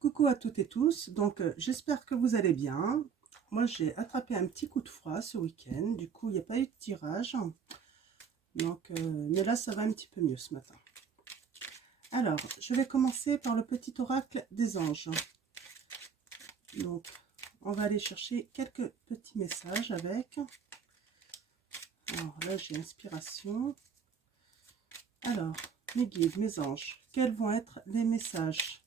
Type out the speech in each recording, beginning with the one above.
Coucou à toutes et tous, donc j'espère que vous allez bien. Moi j'ai attrapé un petit coup de froid ce week-end, du coup il n'y a pas eu de tirage, donc, mais là ça va un petit peu mieux ce matin. Alors je vais commencer par le petit oracle des anges. Donc on va aller chercher quelques petits messages avec. Alors là j'ai inspiration. Alors mes guides, mes anges, quels vont être les messages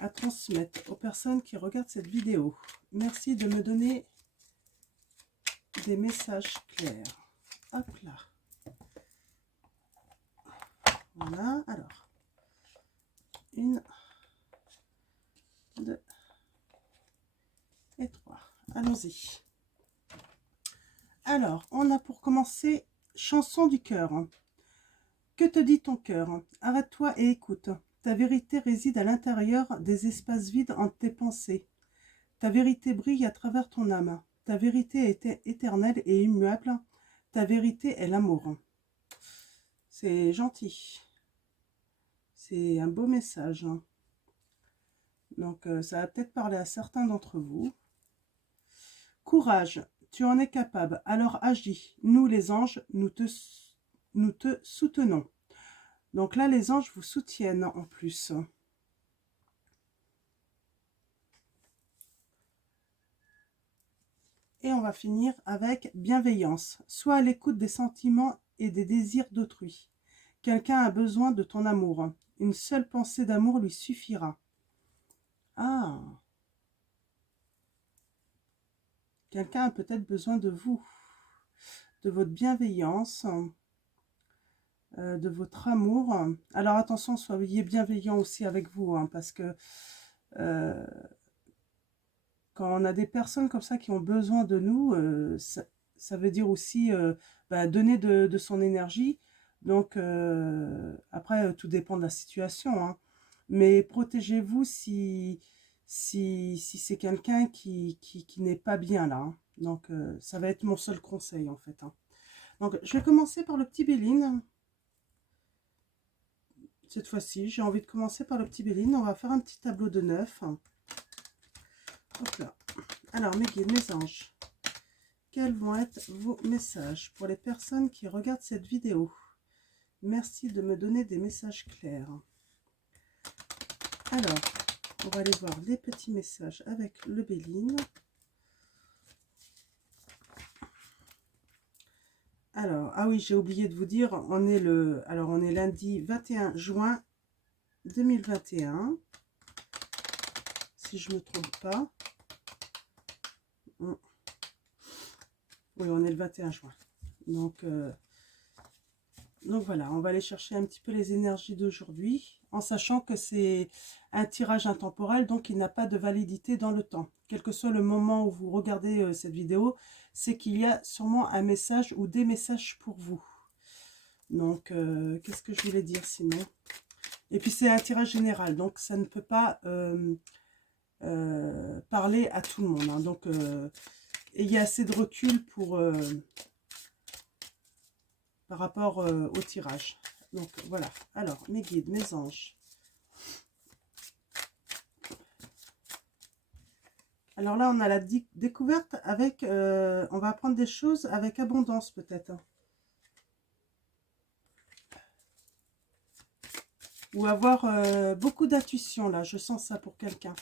à transmettre aux personnes qui regardent cette vidéo? Merci de me donner des messages clairs. Hop là. Voilà, alors. 1, 2 et 3. Allons-y. Alors, on a pour commencer chanson du cœur. Que te dit ton cœur? Arrête-toi et écoute. Ta vérité réside à l'intérieur des espaces vides entre tes pensées. Ta vérité brille à travers ton âme. Ta vérité est éternelle et immuable. Ta vérité est l'amour. C'est gentil. C'est un beau message. Donc, ça va peut-être parler à certains d'entre vous. Courage, tu en es capable, alors agis. Nous, les anges, nous te soutenons. Donc là, les anges vous soutiennent en plus. Et on va finir avec bienveillance. Sois à l'écoute des sentiments et des désirs d'autrui. Quelqu'un a besoin de ton amour. Une seule pensée d'amour lui suffira. Ah, quelqu'un a peut-être besoin de vous, de votre bienveillance, de votre amour. Alors attention, soyez bienveillants aussi avec vous, hein, parce que quand on a des personnes comme ça qui ont besoin de nous, ça veut dire aussi donner de son énergie. Donc après, tout dépend de la situation, hein. Mais protégez-vous si c'est quelqu'un qui n'est pas bien là, hein. Donc ça va être mon seul conseil en fait, hein. Donc je vais commencer par le petit Béline. Cette fois-ci, j'ai envie de commencer par le petit Béline. On va faire un petit tableau de 9. Hop là. Alors, mes guides, mes anges, quels vont être vos messages pour les personnes qui regardent cette vidéo? Merci de me donner des messages clairs. Alors, on va aller voir les petits messages avec le Béline. Alors, ah oui, j'ai oublié de vous dire, on est lundi 21 juin 2021, si je ne me trompe pas. Oui, on est le 21 juin. Donc voilà, on va aller chercher un petit peu les énergies d'aujourd'hui, en sachant que c'est un tirage intemporel, donc il n'a pas de validité dans le temps. Quel que soit le moment où vous regardez cette vidéo, c'est qu'il y a sûrement un message ou des messages pour vous. Donc, qu'est-ce que je voulais dire sinon? Et puis c'est un tirage général, donc ça ne peut pas parler à tout le monde, hein. Donc, ayez assez de recul pour... par rapport au tirage. Donc voilà, alors mes guides, mes anges. Alors là on a la découverte avec, on va apprendre des choses avec abondance peut-être. Ou avoir beaucoup d'intuition là, je sens ça pour quelqu'un.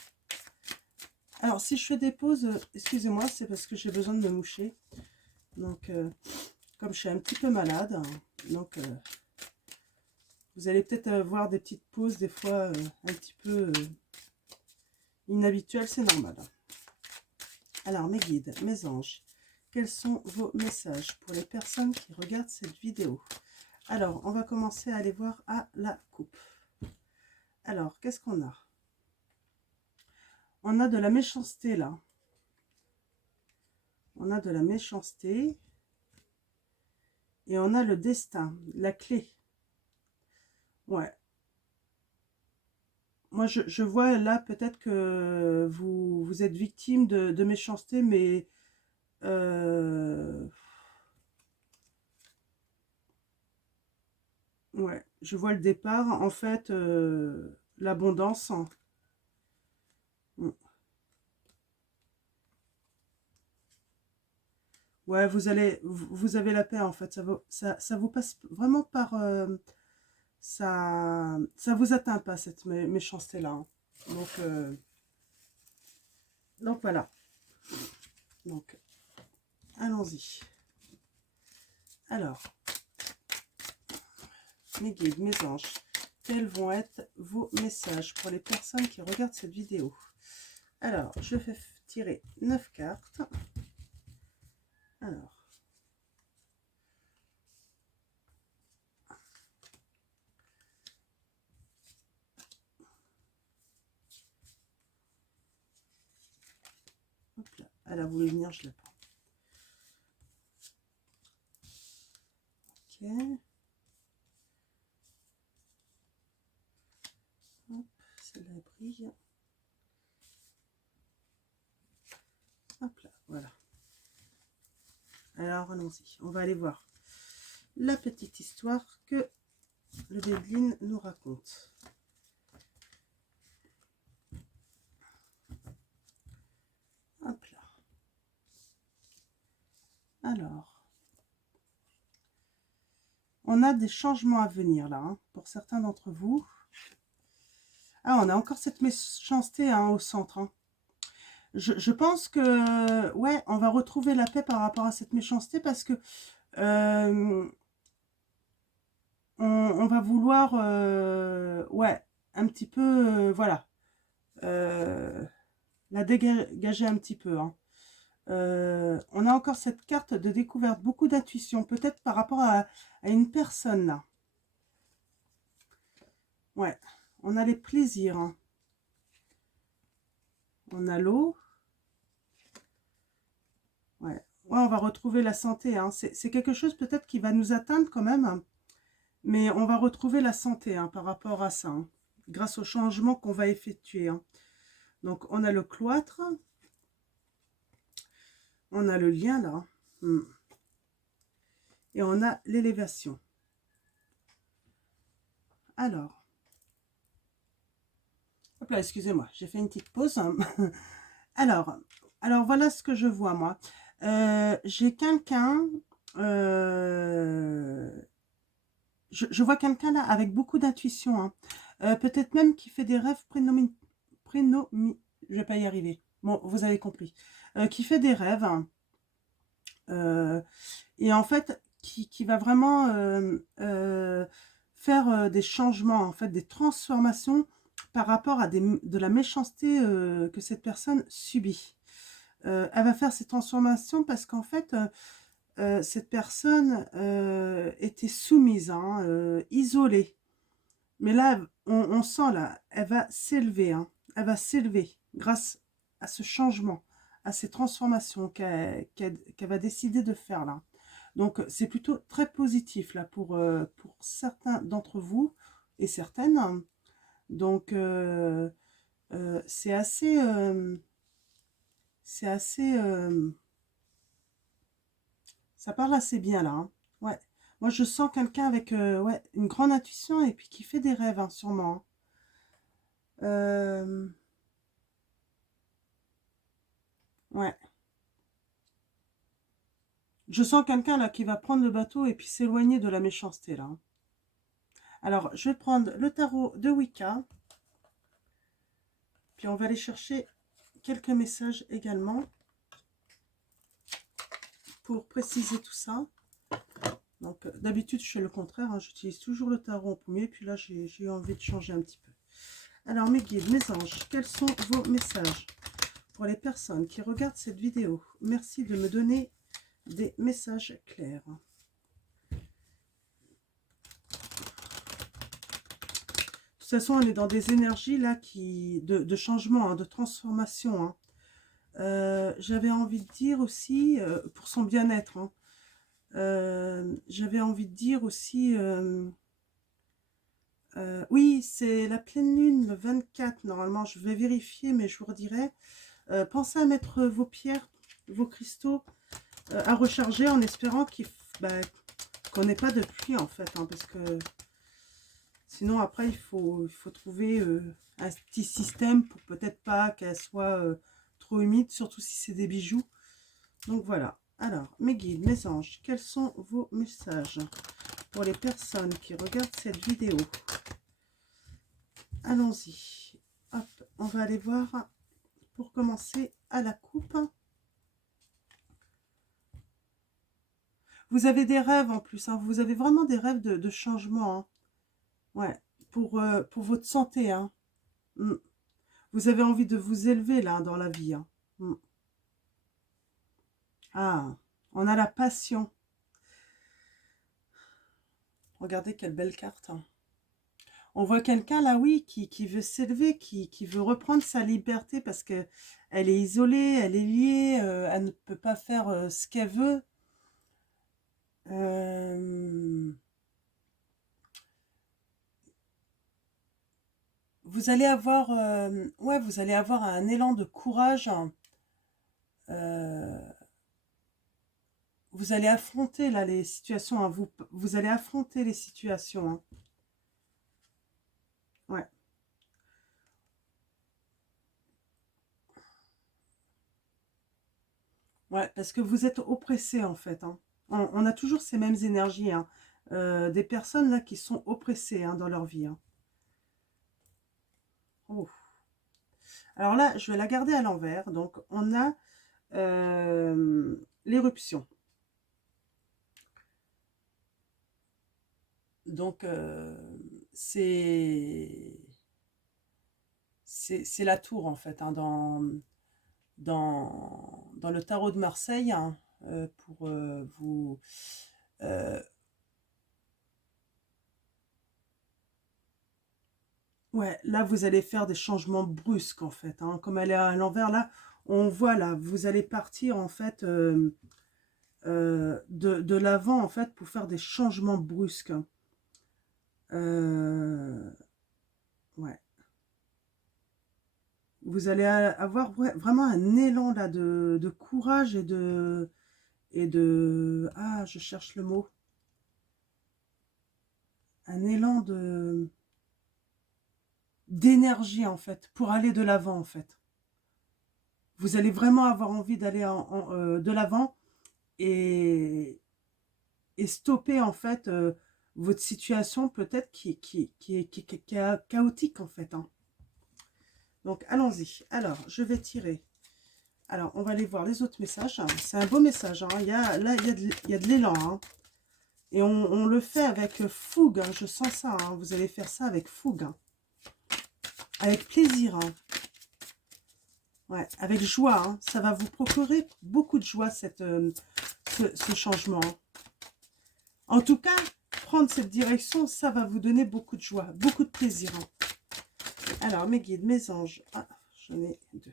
Alors si je fais des pauses, excusez-moi, c'est parce que j'ai besoin de me moucher. Donc comme je suis un petit peu malade, hein, donc vous allez peut-être voir des petites pauses des fois un petit peu inhabituelles, c'est normal. Alors mes guides, mes anges, quels sont vos messages pour les personnes qui regardent cette vidéo? Alors on va commencer à aller voir à la coupe. Alors qu'est-ce qu'on a? On a de la méchanceté là. On a de la méchanceté. Et on a le destin, la clé. Ouais. Moi, je vois là peut-être que vous êtes victime de méchanceté, mais ouais, je vois le départ. En fait, l'abondance. Mm. Ouais, vous avez la paix en fait. Ça vous passe vraiment par, ça vous atteint pas cette méchanceté-là, hein. Donc, donc voilà. Donc, allons-y. Alors, mes guides, mes anges, quels vont être vos messages pour les personnes qui regardent cette vidéo? Alors, je vais tirer 9 cartes. Alors, hop là. Elle a voulu venir, je la prends. Ok. Hop, celle-là brille. Hop là, voilà. Alors, allons-y. On va aller voir la petite histoire que le Bédeline nous raconte. Hop là. Alors, on a des changements à venir là, hein, pour certains d'entre vous. Ah, on a encore cette méchanceté, hein, au centre, hein. Je pense que, ouais, on va retrouver la paix par rapport à cette méchanceté parce que on va vouloir, ouais, un petit peu, voilà, la dégager un petit peu, hein. On a encore cette carte de découverte, beaucoup d'intuition, peut-être par rapport à une personne là. Ouais, on a les plaisirs, hein. On a l'eau. Ouais. Ouais, on va retrouver la santé, hein. C'est quelque chose peut-être qui va nous atteindre quand même, hein. Mais on va retrouver la santé, hein, par rapport à ça, hein, grâce au changement qu'on va effectuer, hein. Donc, on a le cloître. On a le lien là. Et on a l'élévation. Alors. Hop là, excusez-moi, j'ai fait une petite pause. Alors, voilà ce que je vois, moi. J'ai quelqu'un... je vois quelqu'un là avec beaucoup d'intuition, hein. Peut-être même qui fait des rêves je vais pas y arriver. Bon, vous avez compris. Qui fait des rêves. Hein. Et en fait, qui va vraiment faire des changements, en fait, des transformations par rapport à de la méchanceté que cette personne subit. Elle va faire ces transformations parce qu'en fait, cette personne était soumise, hein, isolée. Mais là, on sent là, elle va s'élever, hein, elle va s'élever grâce à ce changement, à ces transformations qu'elle va décider de faire là. Donc, c'est plutôt très positif là pour certains d'entre vous et certaines. Donc, c'est assez... c'est assez... ça parle assez bien là, hein. Ouais. Moi, je sens quelqu'un avec ouais, une grande intuition et puis qui fait des rêves, hein, sûrement. Ouais. Je sens quelqu'un là qui va prendre le bateau et puis s'éloigner de la méchanceté là. Alors, je vais prendre le tarot de Wicca. Puis on va aller chercher quelques messages également pour préciser tout ça. Donc, d'habitude, je fais le contraire, hein. J'utilise toujours le tarot en premier. Puis là, j'ai eu envie de changer un petit peu. Alors, mes guides, mes anges, quels sont vos messages pour les personnes qui regardent cette vidéo? Merci de me donner des messages clairs. De toute façon, on est dans des énergies là de changement, hein, de transformation, hein. J'avais envie de dire aussi, pour son bien-être, hein, j'avais envie de dire aussi, oui, c'est la pleine lune, le 24, normalement, je vais vérifier, mais je vous redirai. Pensez à mettre vos pierres, vos cristaux à recharger en espérant qu'on n'ait pas de pluie, en fait, hein, parce que Sinon, après, il faut trouver un petit système pour peut-être pas qu'elle soit trop humide, surtout si c'est des bijoux. Donc voilà. Alors, mes guides, mes anges, quels sont vos messages pour les personnes qui regardent cette vidéo? Allons-y. Hop, on va aller voir pour commencer à la coupe. Vous avez des rêves en plus, hein. Vous avez vraiment des rêves de changement, hein. Ouais, pour votre santé, hein. Mm. Vous avez envie de vous élever là dans la vie, hein. Mm. Ah, on a la passion. Regardez quelle belle carte, hein. On voit quelqu'un là, oui, qui veut s'élever, qui veut reprendre sa liberté parce que elle est isolée, elle est liée, elle ne peut pas faire ce qu'elle veut. Euh, Vous allez avoir, ouais, vous allez avoir un élan de courage, hein. Euh, vous allez affronter là les situations, hein. Vous allez affronter les situations, hein. Ouais. Ouais, parce que vous êtes oppressé en fait, hein. On a toujours ces mêmes énergies, hein. Des personnes là qui sont oppressées, hein, dans leur vie, hein. Oh. Alors là, je vais la garder à l'envers. Donc on a l'éruption. Donc c'est la tour en fait, hein, dans le tarot de Marseille, hein, pour vous... euh, ouais, là, vous allez faire des changements brusques, en fait, hein. Comme elle est à l'envers, là, on voit, là, vous allez partir, en fait, de l'avant, en fait, pour faire des changements brusques. Euh, ouais. Vous allez avoir vraiment un élan, là, de courage et de... Ah, je cherche le mot. Un élan d'énergie, en fait, pour aller de l'avant, en fait. Vous allez vraiment avoir envie d'aller de l'avant et stopper, en fait, votre situation peut-être qui est chaotique, en fait, hein. Donc, allons-y. Alors, je vais tirer. Alors, on va aller voir les autres messages. C'est un beau message, hein. Là, il y a de l'élan, hein. Et on le fait avec fougue, hein. Je sens ça, hein. Vous allez faire ça avec fougue, hein. Avec plaisir, hein. Ouais, avec joie, hein. Ça va vous procurer beaucoup de joie, ce changement, hein. En tout cas, prendre cette direction, ça va vous donner beaucoup de joie, beaucoup de plaisir, hein. Alors, mes guides, mes anges. Ah, j'en ai deux.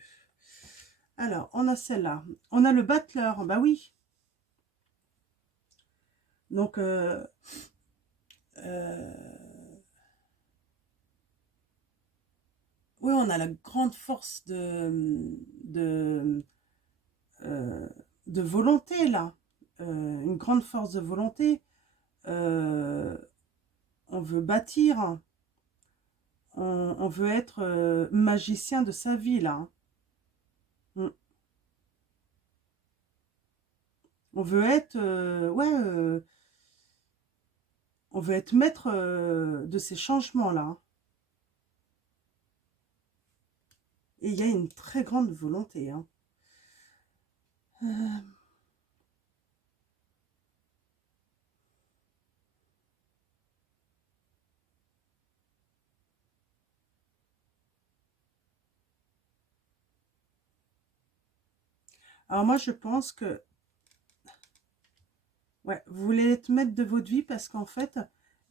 Alors, on a celle-là. On a le battleur. Bah oui. Donc, oui, on a la grande force euh, de volonté, là. Une grande force de volonté. Euh, on veut bâtir. On veut être magicien de sa vie, là, hein. Mm. On veut être, ouais, on veut être maître de ces changements-là, hein. Et il y a une très grande volonté, hein. Euh, alors moi, je pense que, ouais, vous voulez être maître de votre vie parce qu'en fait,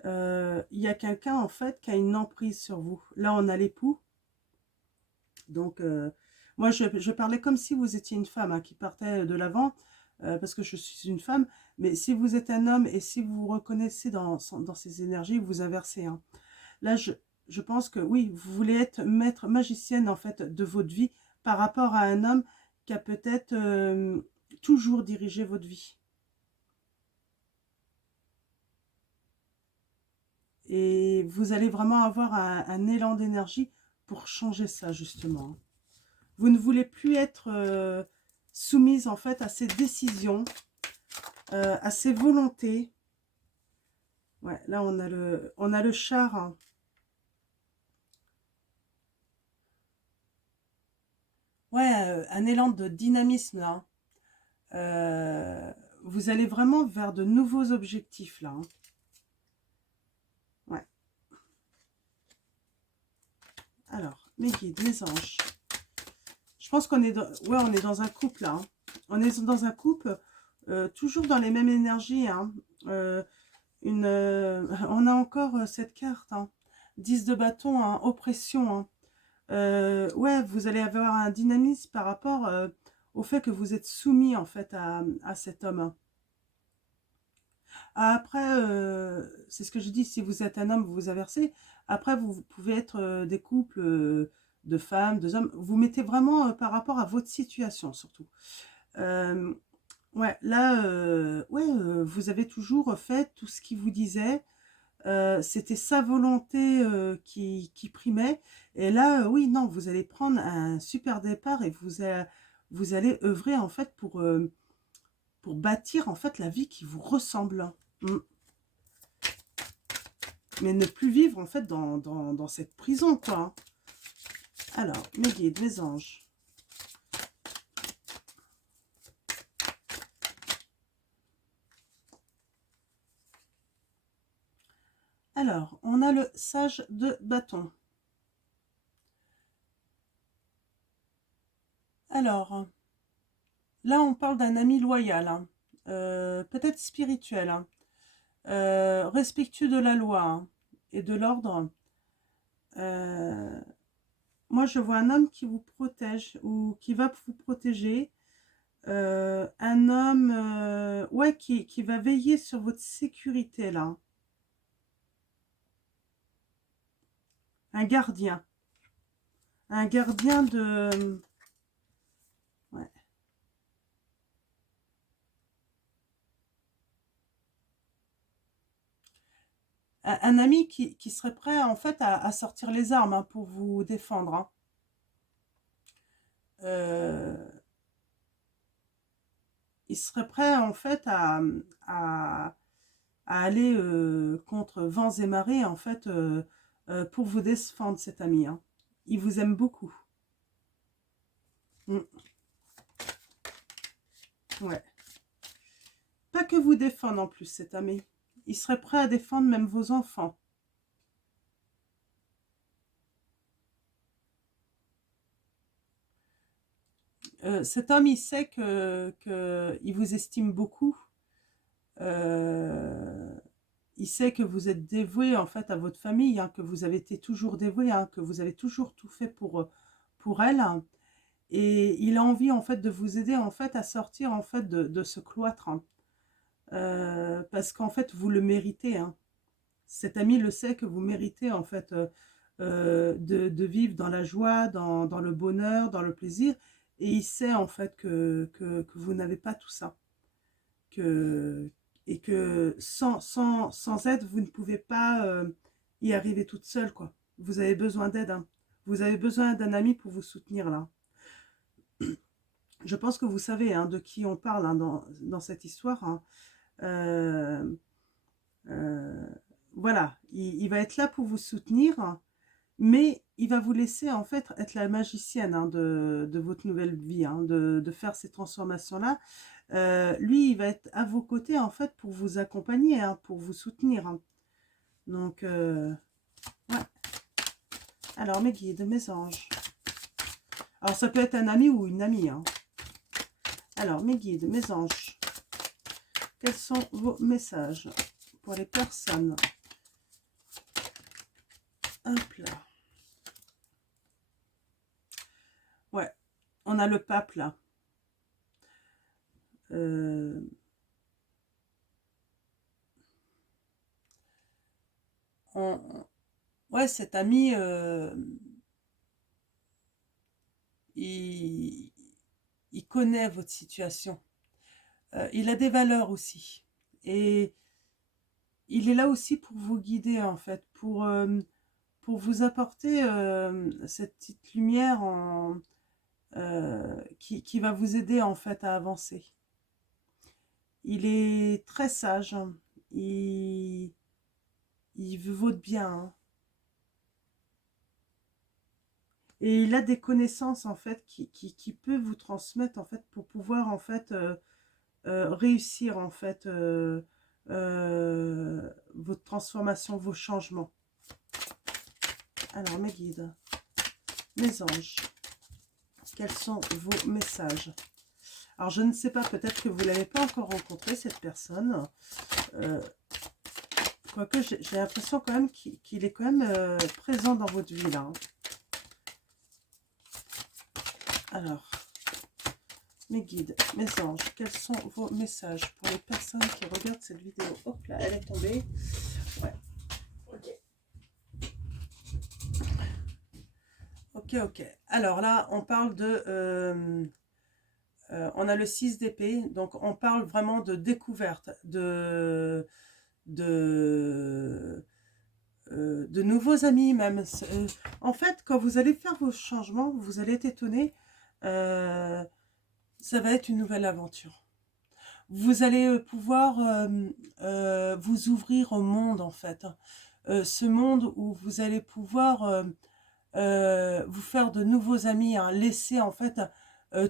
il y a quelqu'un, en fait, qui a une emprise sur vous. Là, on a l'époux. Donc, moi, je parlais comme si vous étiez une femme, hein, qui partait de l'avant, parce que je suis une femme. Mais si vous êtes un homme et si vous vous reconnaissez dans ces énergies, vous inversez, hein. Là, je pense que oui, vous voulez être maître magicienne, en fait, de votre vie par rapport à un homme qui a peut-être toujours dirigé votre vie. Et vous allez vraiment avoir un élan d'énergie pour changer ça, justement. Vous ne voulez plus être soumise, en fait, à ces décisions, à ces volontés. Ouais, là, on a le char, hein. Ouais, un élan de dynamisme, là. Vous allez vraiment vers de nouveaux objectifs, là, hein. Ouais. Alors, mes guides, mes anges. Je pense qu'on est dans, ouais, on est dans un couple, là, hein. On est dans un couple, toujours dans les mêmes énergies, hein. On a encore cette carte, hein. 10 de bâton, hein, oppression, hein. Ouais, vous allez avoir un dynamisme par rapport au fait que vous êtes soumis, en fait, à cet homme, hein. Après, c'est ce que je dis, si vous êtes un homme, vous vous inversez. Après, vous pouvez être des couples de femmes, de hommes. Vous mettez vraiment par rapport à votre situation, surtout. Euh, ouais, là, ouais, vous avez toujours fait tout ce qu'il vous disait. C'était sa volonté qui primait. Et là, oui, non, vous allez prendre un super départ et vous allez œuvrer, en fait, pour bâtir, en fait, la vie qui vous ressemble. Mm. Mais ne plus vivre, en fait, dans cette prison, quoi. Alors, mes guides, mes anges. Alors, on a le sage de bâton. Alors, là, on parle d'un ami loyal, hein. Peut-être spirituel, hein. Respectueux de la loi, hein, et de l'ordre. Euh, Moi, je vois un homme qui vous protège ou qui va vous protéger. Un homme ouais, qui va veiller sur votre sécurité, là. Un gardien. Un gardien de... Ouais. Un ami qui serait prêt, en fait, à sortir les armes, hein, pour vous défendre, hein. Euh, il serait prêt, en fait, à, à aller contre vents et marées, en fait, pour vous défendre, cet ami, hein. Il vous aime beaucoup. Mm. Ouais. Pas que vous défendre, en plus, cet ami. Il serait prêt à défendre même vos enfants. Cet homme, il sait que il vous estime beaucoup. Euh, il sait que vous êtes dévoué, en fait, à votre famille, hein, que vous avez été toujours dévoué, hein, que vous avez toujours tout fait pour elle, hein. Et il a envie, en fait, de vous aider, en fait, à sortir, en fait, de ce cloître, hein. Parce qu'en fait, vous le méritez, hein. Cet ami le sait que vous méritez, en fait, de vivre dans la joie, dans le bonheur, dans le plaisir. Et il sait, en fait, que vous n'avez pas tout ça. Que, et que sans aide, vous ne pouvez pas y arriver toute seule, quoi. Vous avez besoin d'aide, hein. Vous avez besoin d'un ami pour vous soutenir, là. Je pense que vous savez, hein, de qui on parle, hein, dans cette histoire, hein. Euh, euh, voilà, il va être là pour vous soutenir, mais il va vous laisser, en fait, être la magicienne, hein, de votre nouvelle vie, hein, de faire ces transformations-là. Lui, il va être à vos côtés, en fait, pour vous accompagner, hein, pour vous soutenir, hein. Donc, ouais. Alors, mes guides, mes anges. Alors, ça peut être un ami ou une amie, hein. Alors, mes guides, mes anges. Quels sont vos messages pour les personnes? Hop là. Ouais, on a le pape, là. Euh, ouais, cet ami, il, il connaît votre situation. Il a des valeurs aussi. Et il est là aussi pour vous guider, en fait, pour vous apporter cette petite lumière qui va vous aider, en fait, à avancer. Il est très sage, hein. Il veut votre bien, hein. Et il a des connaissances, en fait, qui peut vous transmettre, en fait, pour pouvoir, en fait, réussir, en fait, votre transformation, vos changements. Alors, mes guides, mes anges, quels sont vos messages? Alors, je ne sais pas, peut-être que vous ne l'avez pas encore rencontré, cette personne. Quoique, j'ai l'impression quand même qu'il est quand même présent dans votre vie, là, hein. Alors, mes guides, mes anges, quels sont vos messages pour les personnes qui regardent cette vidéo? Hop là, elle est tombée. Ouais. Ok. Ok. Alors là, on parle de... on a le 6 d'épée, donc on parle vraiment de découverte, de nouveaux amis même. En fait, quand vous allez faire vos changements, vous allez être étonné, ça va être une nouvelle aventure. Vous allez pouvoir vous ouvrir au monde, en fait. Ce monde où vous allez pouvoir vous faire de nouveaux amis, hein, laisser en fait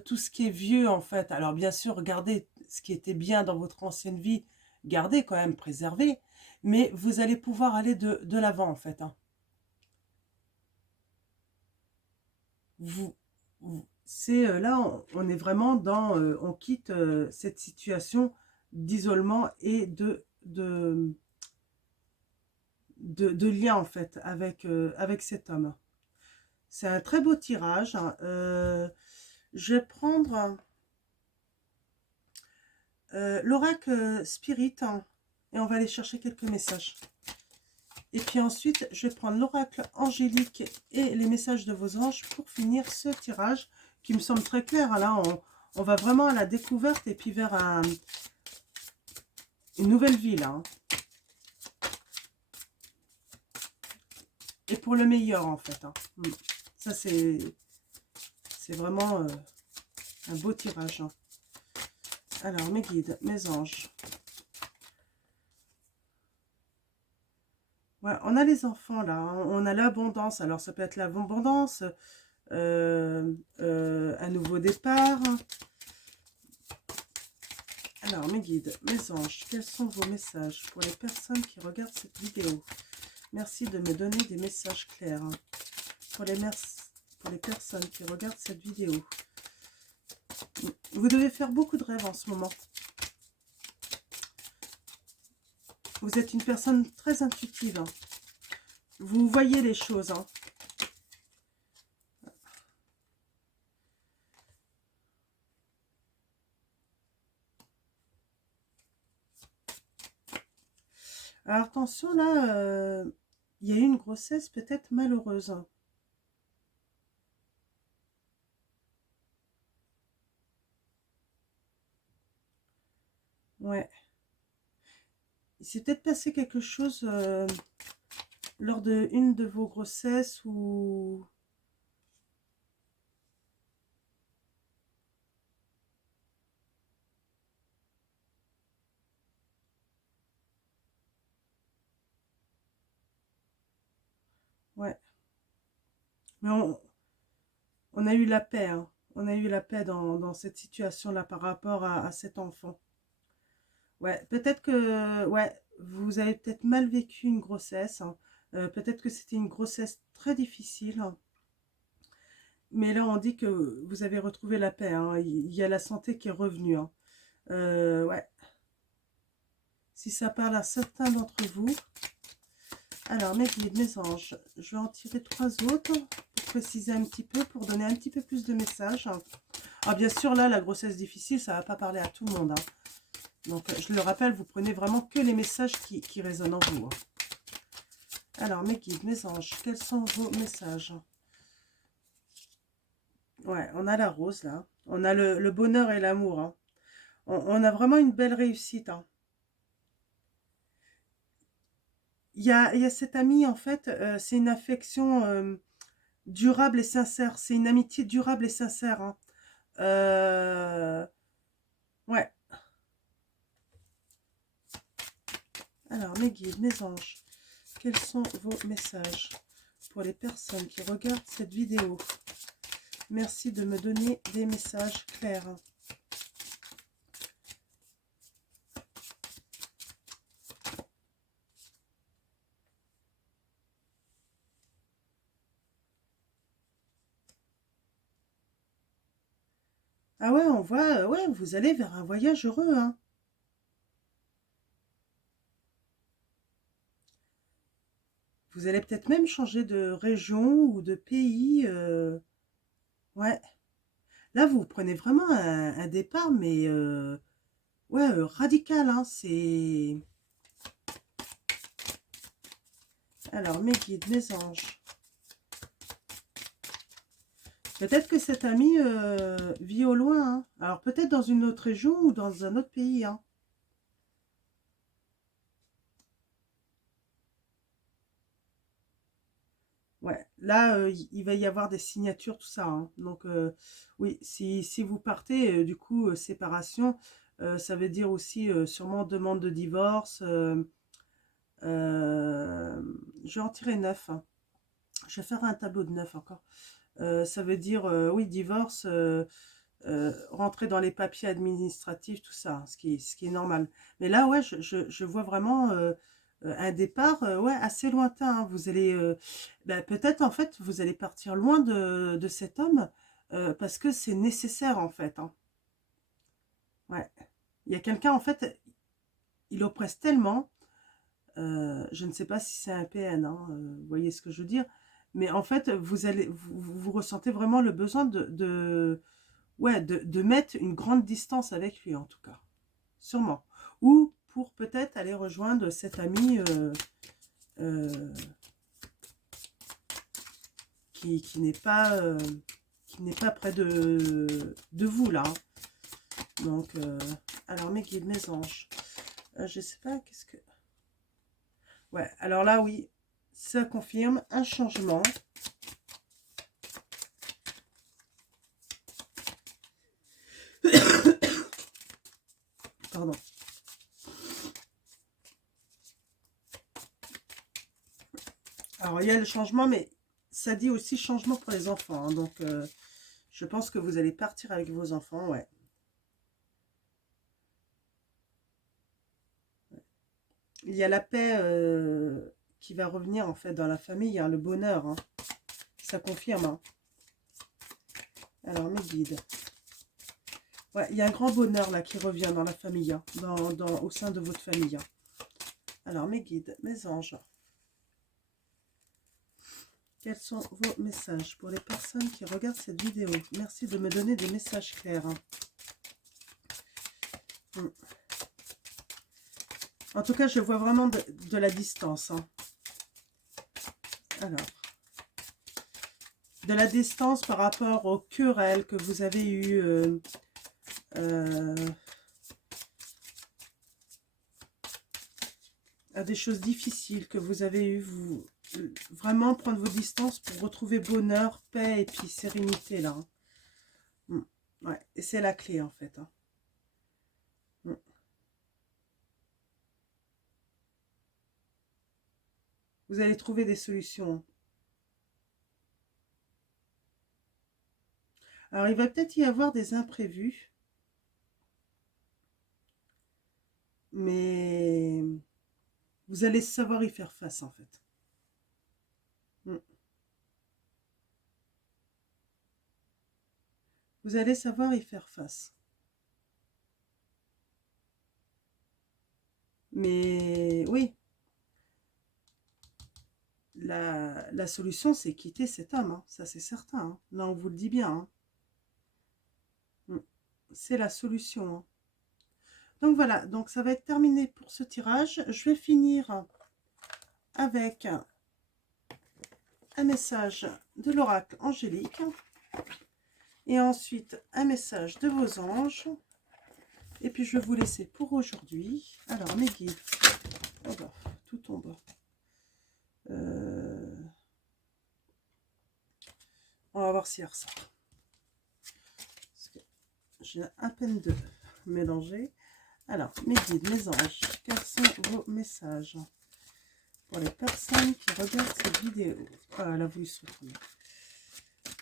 tout ce qui est vieux, en fait. Alors bien sûr, gardez ce qui était bien dans votre ancienne vie, gardez quand même, préservez, mais vous allez pouvoir aller de l'avant, en fait, hein. C'est là, on est vraiment dans, on quitte cette situation d'isolement et de lien, en fait, avec cet homme. C'est un très beau tirage, hein. Je vais prendre l'oracle Spirit, hein, et on va aller chercher quelques messages. Et puis ensuite, je vais prendre l'oracle angélique et les messages de vos anges pour finir ce tirage qui me semble très clair, hein. Là, on va vraiment à la découverte et puis vers une nouvelle vie, là, hein. Et pour le meilleur, en fait, hein. Ça, c'est vraiment un beau tirage, hein. Alors, mes guides, mes anges. Ouais, on a les enfants, là, hein. On a l'abondance. Alors, ça peut être l'abondance, un nouveau départ. Alors, mes guides, mes anges, quels sont vos messages pour les personnes qui regardent cette vidéo? Merci de me donner des messages clairs, hein. Pour les personnes qui regardent cette vidéo. Vous devez faire beaucoup de rêves en ce moment. Vous êtes une personne très intuitive, hein. Vous voyez les choses, hein. Alors attention, là, il y a eu une grossesse peut-être malheureuse, hein. Ouais. Il s'est peut-être passé quelque chose lors de une de vos grossesses ou... Ouais. Mais on a eu la paix, hein. On a eu la paix dans cette situation-là par rapport à cet enfant. Ouais, peut-être que ouais, vous avez peut-être mal vécu une grossesse, hein. Peut-être que c'était une grossesse très difficile, hein. Mais là, on dit que vous avez retrouvé la paix, hein. Il y a la santé qui est revenue, hein. Ouais, si ça parle à certains d'entre vous. Alors, mes guides, mes anges, je vais en tirer 3 autres pour préciser un petit peu, pour donner un petit peu plus de messages. Ah, bien sûr, là, la grossesse difficile, ça ne va pas parler à tout le monde, hein. Donc, je le rappelle, vous prenez vraiment que les messages qui résonnent en vous, hein. Alors, mes guides, mes anges, quels sont vos messages? Ouais, on a la rose, là. On a le bonheur et l'amour, hein. On a vraiment une belle réussite, hein. il y a cet ami, en fait, c'est une affection durable et sincère. C'est une amitié durable et sincère, hein. Euh, ouais. Alors, mes guides, mes anges, quels sont vos messages pour les personnes qui regardent cette vidéo? Merci de me donner des messages clairs. Ah ouais, on voit, ouais, vous allez vers un voyage heureux, hein. Vous allez peut-être même changer de région ou de pays. Ouais. Là, vous prenez vraiment un départ, mais ouais, radical, hein. C'est... Alors, mes guides, mes anges. Peut-être que cet ami vit au loin, hein. Alors, peut-être dans une autre région ou dans un autre pays, hein. Ouais, là, il va y avoir des signatures, tout ça, hein. Donc, oui, si vous partez, du coup, séparation, ça veut dire aussi sûrement demande de divorce. Je vais en tirer 9, hein. Je vais faire un tableau de 9 encore. Ça veut dire, oui, divorce, rentrer dans les papiers administratifs, tout ça, hein, ce qui est normal. Mais là, ouais, je vois vraiment un départ ouais, assez lointain, hein. Vous allez, ben, peut-être en fait, vous allez partir loin de cet homme parce que c'est nécessaire en fait, hein. Ouais. Il y a quelqu'un en fait, il oppresse tellement, je ne sais pas si c'est un PN, hein, vous voyez ce que je veux dire, mais en fait, vous ressentez vraiment le besoin ouais, de mettre une grande distance avec lui, en tout cas. Sûrement. Ou pour peut-être aller rejoindre cet ami euh, qui n'est pas près de vous, là, hein. Donc, alors, mes guides, mes anges. Je sais pas, qu'est-ce que... Ouais, alors là, oui, ça confirme un changement. Pardon. Alors, il y a le changement, mais ça dit aussi changement pour les enfants, hein. Donc, je pense que vous allez partir avec vos enfants, ouais. Il y a la paix qui va revenir, en fait, dans la famille, hein, le bonheur, hein. Ça confirme, hein. Alors, mes guides. Ouais, il y a un grand bonheur, là, qui revient dans la famille, hein, au sein de votre famille, hein. Alors, mes guides, mes anges. Quels sont vos messages pour les personnes qui regardent cette vidéo? Merci de me donner des messages clairs, hein. En tout cas, je vois vraiment de la distance, hein. Alors, de la distance par rapport aux querelles que vous avez eues, à des choses difficiles que vous avez eues. Vraiment prendre vos distances pour retrouver bonheur, paix et puis sérénité, là, hein. Ouais, et c'est la clé, en fait, hein. Vous allez trouver des solutions, hein. Alors, il va peut-être y avoir des imprévus, mais vous allez savoir y faire face, en fait. Vous allez savoir y faire face. Mais oui, la solution, c'est quitter cet homme, hein. Ça, c'est certain, hein. Là, on vous le dit bien, hein. C'est la solution, hein. Donc voilà, donc ça va être terminé pour ce tirage. Je vais finir avec un message de l'oracle angélique et ensuite un message de vos anges. Et puis je vais vous laisser pour aujourd'hui. Alors mes guides, oh bah, tout tombe. On va voir si elle ressort. Parce que j'ai à peine de mélanger. Alors, mes guides, mes anges, quels sont vos messages pour les personnes qui regardent cette vidéo? Ah, elle a voulu se retourner.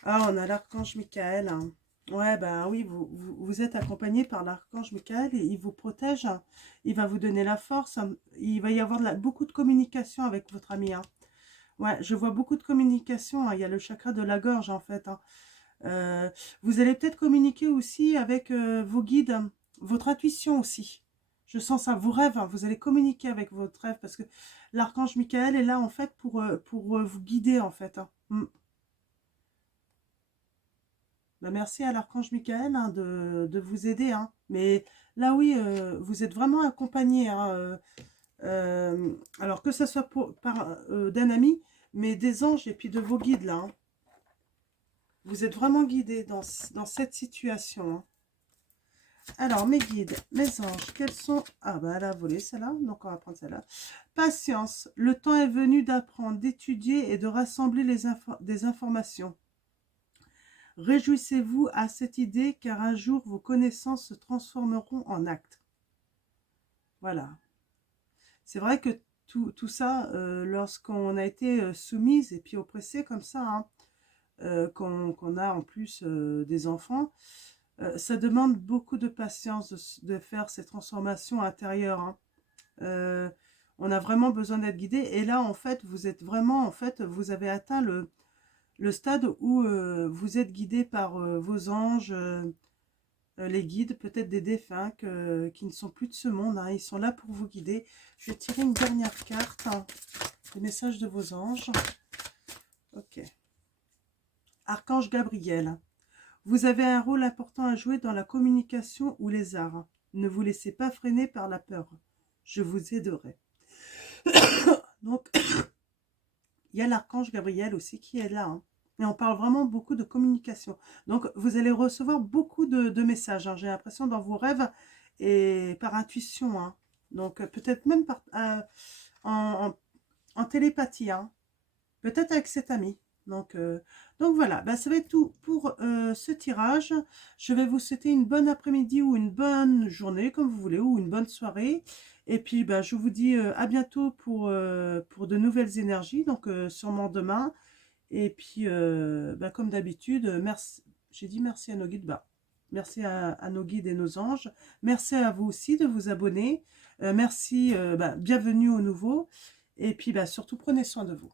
Ah, on a l'archange Michael. Hein. Ouais, ben oui, vous êtes accompagné par l'archange Michael et il vous protège. Hein. Il va vous donner la force. Hein. Il va y avoir beaucoup de communication avec votre ami. Hein. Ouais, je vois beaucoup de communication. Hein. Il y a le chakra de la gorge, en fait. Hein. Vous allez peut-être communiquer aussi avec vos guides, hein. Votre intuition aussi. Je sens ça, vos rêves. Hein. Vous allez communiquer avec votre rêve parce que l'archange Michael est là, en fait, pour vous guider, en fait. Hein. Bah, merci à l'archange Michael hein, de vous aider. Hein. Mais là, oui, vous êtes vraiment accompagné. Hein, alors que ce soit d'un ami, mais des anges et puis de vos guides là. Hein. Vous êtes vraiment guidé dans cette situation. Hein. Alors, mes guides, mes anges, quels sont... Ah, bah, elle a volé celle-là, donc on va prendre celle-là. Patience, le temps est venu d'apprendre, d'étudier et de rassembler des informations. Réjouissez-vous à cette idée, car un jour, vos connaissances se transformeront en actes. Voilà. C'est vrai que tout ça, lorsqu'on a été soumise et puis oppressée comme ça, hein, qu'on a en plus des enfants, ça demande beaucoup de patience de faire ces transformations intérieures. Hein. On a vraiment besoin d'être guidé. Et là, en fait, vous êtes vraiment, en fait, vous avez atteint le stade où vous êtes guidé par vos anges, les guides, peut-être des défunts qui ne sont plus de ce monde. Hein. Ils sont là pour vous guider. Je vais tirer une dernière carte. Hein, le message de vos anges. Ok. Archange Gabriel. Vous avez un rôle important à jouer dans la communication ou les arts. Ne vous laissez pas freiner par la peur. Je vous aiderai. Donc, il y a l'archange Gabriel aussi qui est là. Hein. Et on parle vraiment beaucoup de communication. Donc, vous allez recevoir beaucoup de messages. Hein. J'ai l'impression dans vos rêves et par intuition. Hein. Donc, peut-être même en télépathie. Hein. Peut-être avec cet ami. Donc voilà, bah, ça va être tout pour ce tirage. Je vais vous souhaiter une bonne après-midi ou une bonne journée, comme vous voulez, ou une bonne soirée. Et puis, bah, je vous dis à bientôt pour de nouvelles énergies, donc sûrement demain. Et puis, bah, comme d'habitude, merci. J'ai dit merci à nos guides. Bah, merci à nos guides et nos anges. Merci à vous aussi de vous abonner. Merci, bah, bienvenue au nouveau. Et puis, bah, surtout, prenez soin de vous.